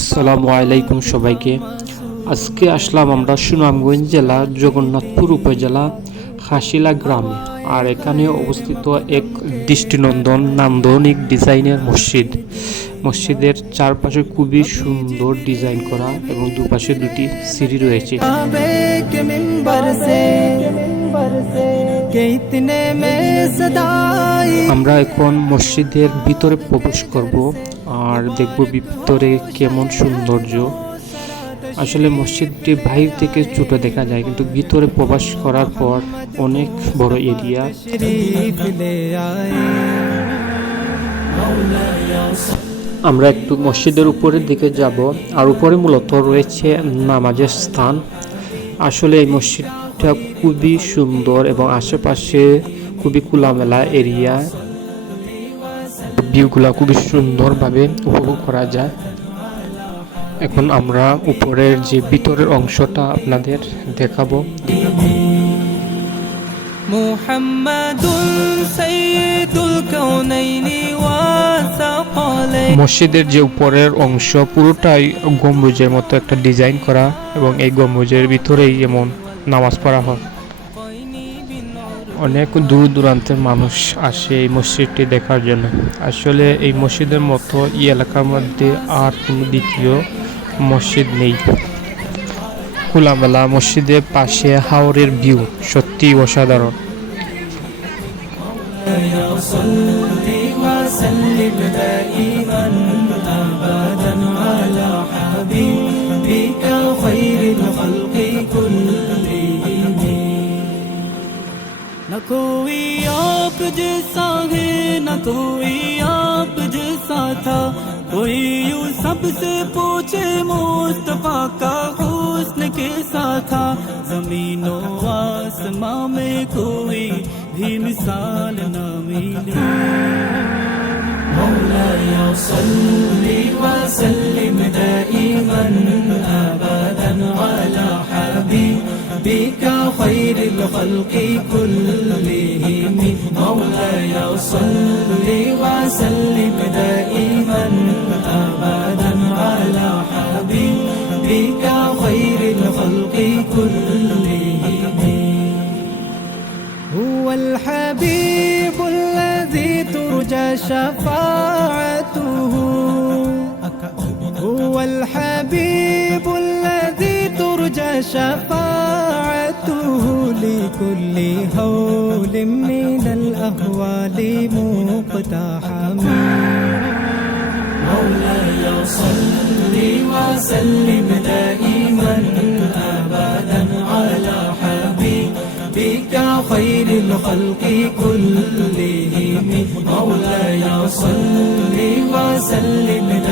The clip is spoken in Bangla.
আসসালামু আলাইকুম সবাইকে। আজকে আসলাম আমরা সুনামগঞ্জ জেলা জগন্নাথপুর উপজেলা হাসিলা গ্রামে। আর এখানে অবস্থিত এক দৃষ্টিনন্দন নান্দনিক ডিজাইনের মসজিদ। মসজিদের চারপাশে খুবই সুন্দর ডিজাইন করা এবং দুপাশে দুটি সিঁড়ি রয়েছে। আমরা এখন মসজিদের ভিতরে প্রবেশ করব আর দেখব ভিতরে কেমন সৌন্দর্য। আসলে মসজিদটি বাইরে থেকে ছোট দেখা যায়, কিন্তু ভিতরে প্রবেশ করার পর অনেক বড় এরিয়া। আমরা একটু মসজিদের উপরের দিকে যাব, আর উপরে মূলত রয়েছে নামাজের স্থান। আসলে এই মসজিদ এটা খুবই সুন্দর এবং আশেপাশে খুবই খোলামেলা এরিয়া। ভিউগুলা খুবই সুন্দরভাবে উপভোগ করা যায়। এখন আমরা উপরের যে ভিতরের অংশটা আপনাদের দেখাবো। মসজিদের যে উপরের অংশ পুরোটাই গম্বুজের মতো একটা ডিজাইন করা এবং এই গম্বুজের ভিতরেই এমন নামাজ পড়া হয় অনেক দূর দূরান্তের মানুষ আসে এই মসজিদটি দেখার জন্য আসলে এই মসজিদের মতো এই এলাকার মধ্যে আর কোনো দ্বিতীয় মসজিদ নেই খোলামেলা মসজিদের পাশে হাওরের ভিউ সত্যি অসাধারণ وسلم دائما कोई आप जैसा है, न कोई आप जैसा था। कोई यू सबसे पूछे मुस्तफ़ा का हुस्न कैसा था। जमीनों आसमां में कोई भी मिसाल न मिली। मौला या सल्ली सल्ली الخلق كلهم مولاي صل وسلم دائما ابدا على حبيبك خير الخلق كلهم. هو الحبيب الذي ترجى شفاعته. هو الحبيب الذي ترجى شفاعته. لكل هول من الأهوال مقتحم مولاي صل وسلم دائما أبدا على حبيبك خير الخلق كلهم. مولاي صل وسلم دائما